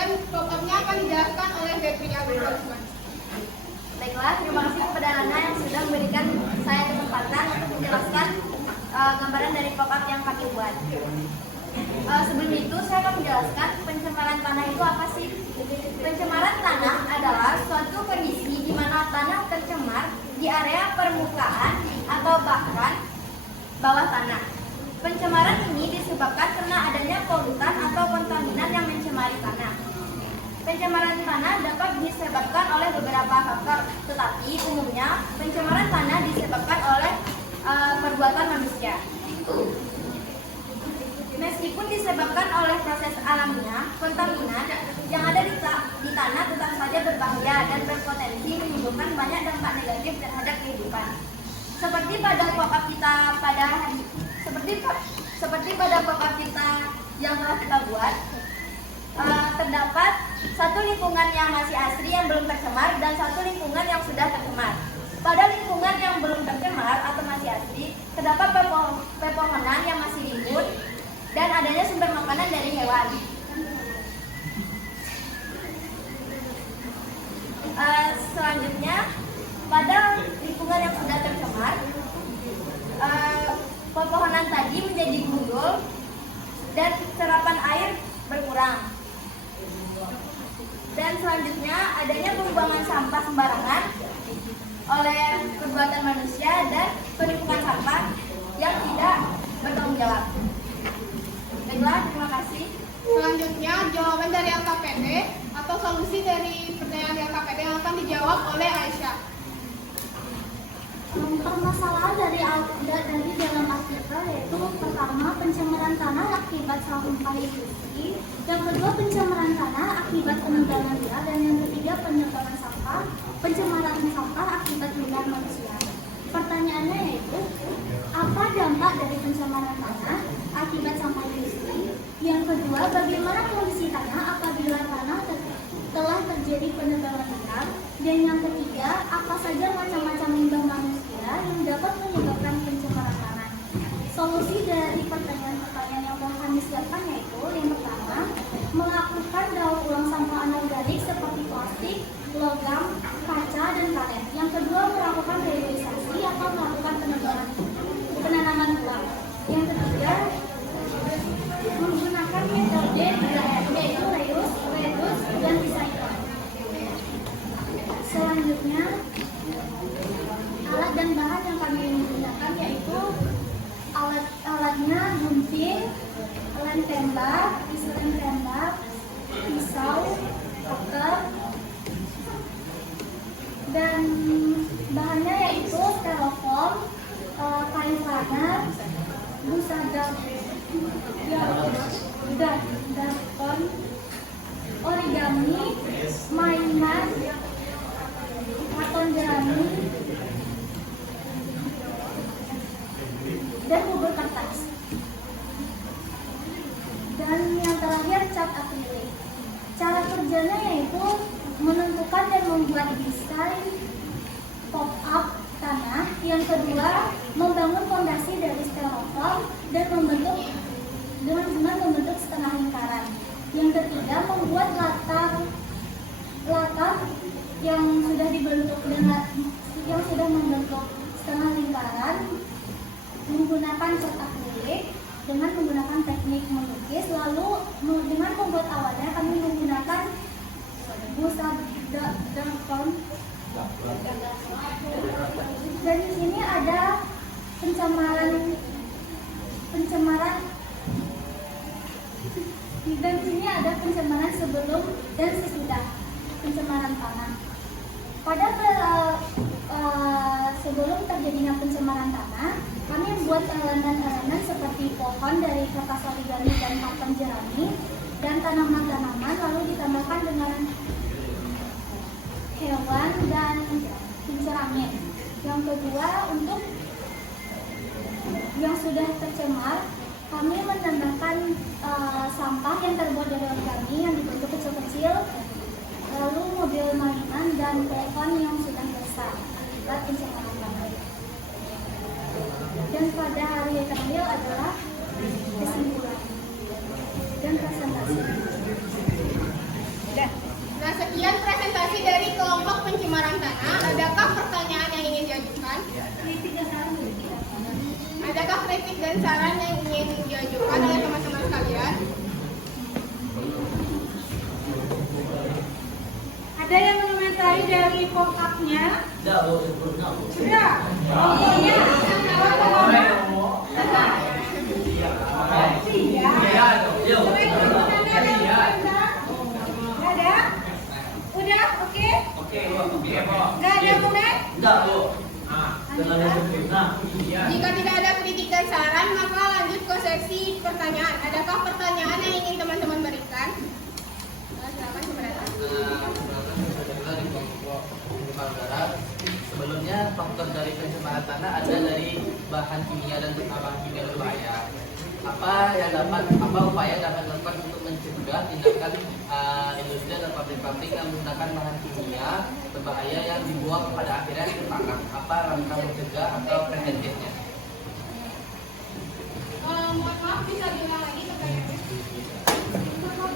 dan pokoknya akan dijelaskan oleh Febri Agusman. Baiklah, terima kasih kepada Nana yang sudah memberikan saya kesempatan untuk menjelaskan gambaran dari pop-up yang kami buat. Sebelum itu, saya akan menjelaskan pencemaran tanah itu apa sih? Pencemaran tanah adalah suatu kondisi di mana tanah tercemar di area permukaan atau bahkan bawah tanah. Pencemaran ini disebabkan karena adanya polutan atau kontaminan yang mencemari tanah. Pencemaran tanah dapat disebabkan oleh beberapa faktor, tetapi umumnya pencemaran tanah disebabkan oleh perbuatan manusia. Meskipun disebabkan oleh proses alamiah, kontaminan yang ada di tanah tetap saja berbahaya dan berpotensi menimbulkan banyak dampak negatif terhadap kehidupan. Seperti pada pop-up kita yang telah kita buat, terdapat satu lingkungan yang masih asri yang belum tercemar dan satu lingkungan yang sudah tercemar. Pada lingkungan yang belum tercemar atau masih asri, terdapat pepohonan yang masih rimbun dan adanya sumber makanan dari hewan. Selanjutnya, pada lingkungan yang sudah tercemar, pepohonan tadi menjadi gundul dan serapan air berkurang. Dan selanjutnya, adanya pembuangan sampah sembarangan oleh perbuatan manusia dan penumpukan sampah yang tidak bertanggung jawab. Baiklah, terima kasih. Selanjutnya, jawaban dari LKPD atau solusi dari pertanyaan LKPD yang akan dijawab oleh Aisyah. Permasalahan dari dalam artikel yaitu pertama pencemaran tanah akibat sampah industri, yang kedua pencemaran tanah akibat penebangan liar, dan yang ketiga penebangan sampah, pencemaran sampah akibat limbah manusia. Pertanyaannya yaitu apa dampak dari pencemaran tanah akibat sampah industri? Yang kedua, bagaimana kondisi tanah apabila tanah telah terjadi penebangan liar? Dan yang ketiga, apa saja macam-macam limbah manusia yang dapat menyebabkan pencemaran tanah? Solusi dari pertanyaan-pertanyaan yang telah kami siapkan yaitu yang pertama, melakukan daur ulang sampah anorganik seperti plastik, logam, kaca, dan karet. Yang kedua, melakukan reutilizasi atau melakukan penanaman ulang. Yang ketiga, menggunakan metode yaitu reuse, dan recycle. Selanjutnya, alat dan bahan yang kami gunakan yaitu alatnya gunting, lem tembak, pisau, cutter, dan bahannya yaitu styrofoam, kain panas, busa dapon, origami, mainan, karton jerami, dan bubur kertas. Dan yang terakhir, cat akrilik. Cara kerjanya yaitu menentukan dan membuat desain pop-up tanah. Yang kedua, membangun fondasi dari styrofoam dan membentuk setengah lingkaran. Yang ketiga, membuat latar yang sudah membentuk setengah lingkaran menggunakan cat akrilik dengan menggunakan teknik melukis. Lalu dengan membuat awalnya kami menggunakan busa dapon. Dan di sini ada pencemaran dan di sini ada pencemaran sebelum dan sesudah pencemaran tanah. Pada sebelum terjadinya pencemaran tanah, kami buat elemen-elemen seperti pohon dari kertas origami dan karton jerami dan tanaman-tanaman, lalu ditambahkan dengan hewan dan pencermin. Yang kedua, untuk yang sudah tercemar, kami menambahkan sampah yang terbuat dari origami yang dibentuk kecil-kecil, lalu mobil mainan dan pohon yang sudah besar akibat pencemaran tanah. Dan pada hari yang terakhir adalah kesimpulan dan presentasi. kritik dan saran yang ingin diajukan oleh teman-teman sekalian? Ada yang mengomentari dari pop-up-nya? Sudah. Iya. Ada? Udah? Oke? Nggak ada kemudian? Jika tidak ada kritik dan saran, maka lanjut ke sesi pertanyaan. Adakah pertanyaan yang ingin teman-teman berikan? Silakan keberatan. Dari kelompok Barat. Sebelumnya faktor dari pencemaran tanah ada dari bahan kimia dan bahan kimia berbahaya. Apa upaya yang dapat dilakukan untuk mencegah tindakan industri dan pabrik-pabrik yang menggunakan bahan kimia berbahaya yang dibuang pada akhirnya ke tanah? Apa langkah mencegah atau preventifnya? Mohon maaf, bisa diulang lagi pertanyaannya?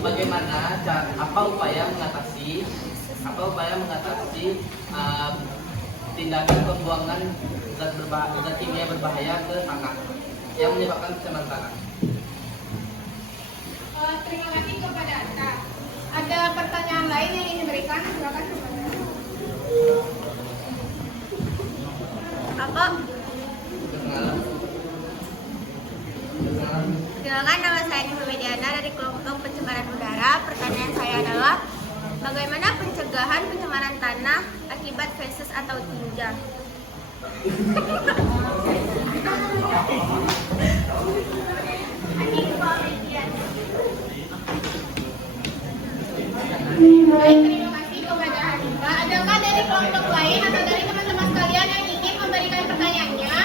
Bagaimana apa upaya mengatasi tindakan pembuangan zat kimia berbahaya ke tanah yang menyebabkan pencemaran tanah? Terima kasih kepada Anda. Ada pertanyaan lain yang ingin diberikan? Silakan kepada. Apa? Perkenalkan, nama saya Nisa Mediana dari kelompok pencemaran udara. Pertanyaan saya adalah, bagaimana pencegahan pencemaran tanah akibat feses atau tinja? Baik, terima kasih kepada Hanifah. Adakah dari kelompok lain atau dari teman-teman sekalian yang ingin memberikan pertanyaannya?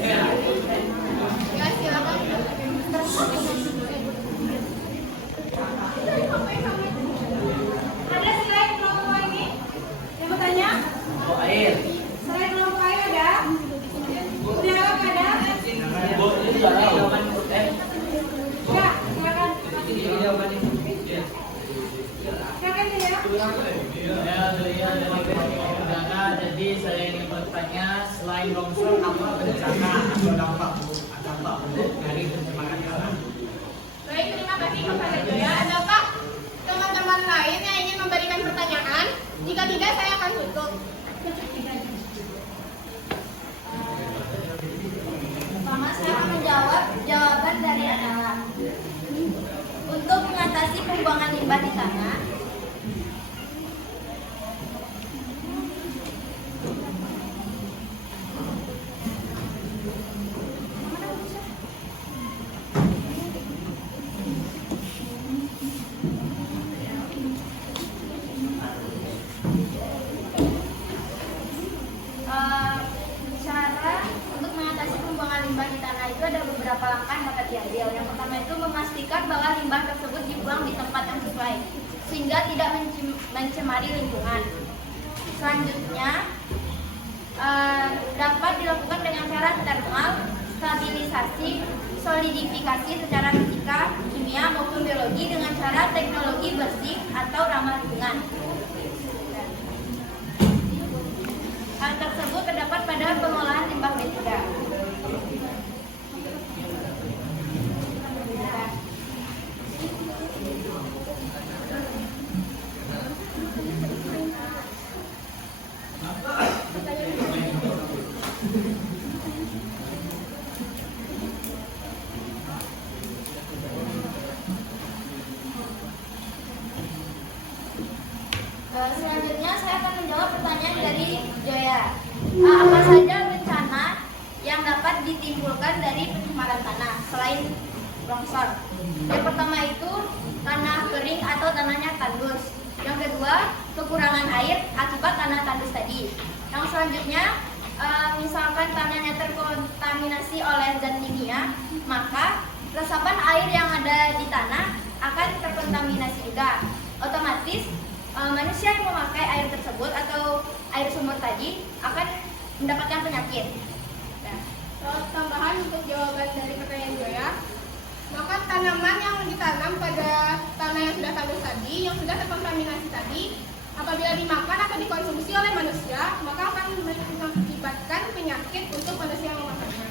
Ya, silakan. Ada selain kelompok ini? Yang bertanya? Air. Selain kelompok lain ada? Udah ada? Enggak, silakan. Silakan ya. Jadi saya ingin bertanya, selain longsor apa bencana atau dampak buruk dari pencemaran tanah? Baik, terima kasih kepada Joya. Adakah teman-teman lain yang ingin memberikan pertanyaan? Jika tidak, saya akan tutup. Pertama, saya akan menjawab jawaban dari adalah untuk mengatasi pembuangan limbah di tanah. Cara untuk mengatasi pembuangan limbah di tanah itu ada beberapa langkah yang dapat diambil. Yang pertama itu memastikan bahwa limbah tersebut dibuang di tempat yang sesuai sehingga tidak mencemari lingkungan. Selanjutnya dapat dilakukan dengan cara termal, stabilisasi, solidifikasi secara fisika, kimia maupun biologi dengan cara teknologi bersih atau ramah lingkungan. Hal tersebut terdapat pada pengolahan limbah B3. Selanjutnya saya akan menjawab pertanyaan dari Joya. Apa saja bencana yang dapat ditimbulkan dari pencemaran tanah selain longsor? Yang pertama itu tanah kering atau tanahnya tandus. Yang kedua, kekurangan air akibat tanah tandus tadi. Yang selanjutnya, misalkan tanahnya terkontaminasi oleh zat kimia, maka resapan air yang ada di tanah akan terkontaminasi juga. Otomatis manusia yang memakai air tersebut atau air sumur tadi akan mendapatkan penyakit. Tambahan untuk jawaban dari pertanyaan Joya, maka tanaman yang ditanam pada tanah yang sudah tandus tadi, yang sudah terkontaminasi tadi, apabila dimakan atau dikonsumsi oleh manusia, maka akan mengakibatkan penyakit untuk manusia yang memakannya.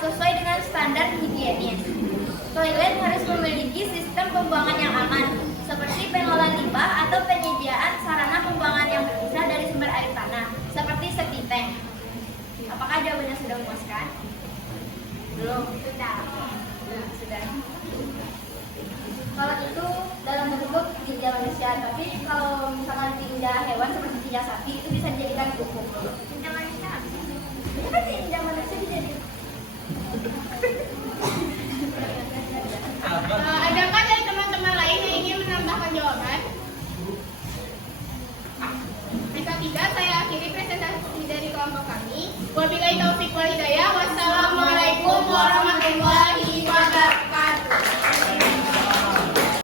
sesuai dengan standar higienis. Toilet harus memiliki sistem pembuangan yang aman, seperti pengolahan limbah atau penyediaan sarana pembuangan yang terpisah dari sumber air tanah, seperti septic tank. Apakah jawabannya sudah memuaskan? Belum? Sudah. Sudah. Kalau itu dalam bentuk tinja manusia, tapi kalau misalkan tinja hewan seperti tinja sapi itu bisa dijadikan pupuk. Tinja manusia? Itu kan tinja manusia dijadikan. Adakah dari teman-teman lain yang ingin menambahkan jawaban? Jika tidak, saya akhiri presentasi dari kelompok kami. Wabillahi taufiq wal hidayah.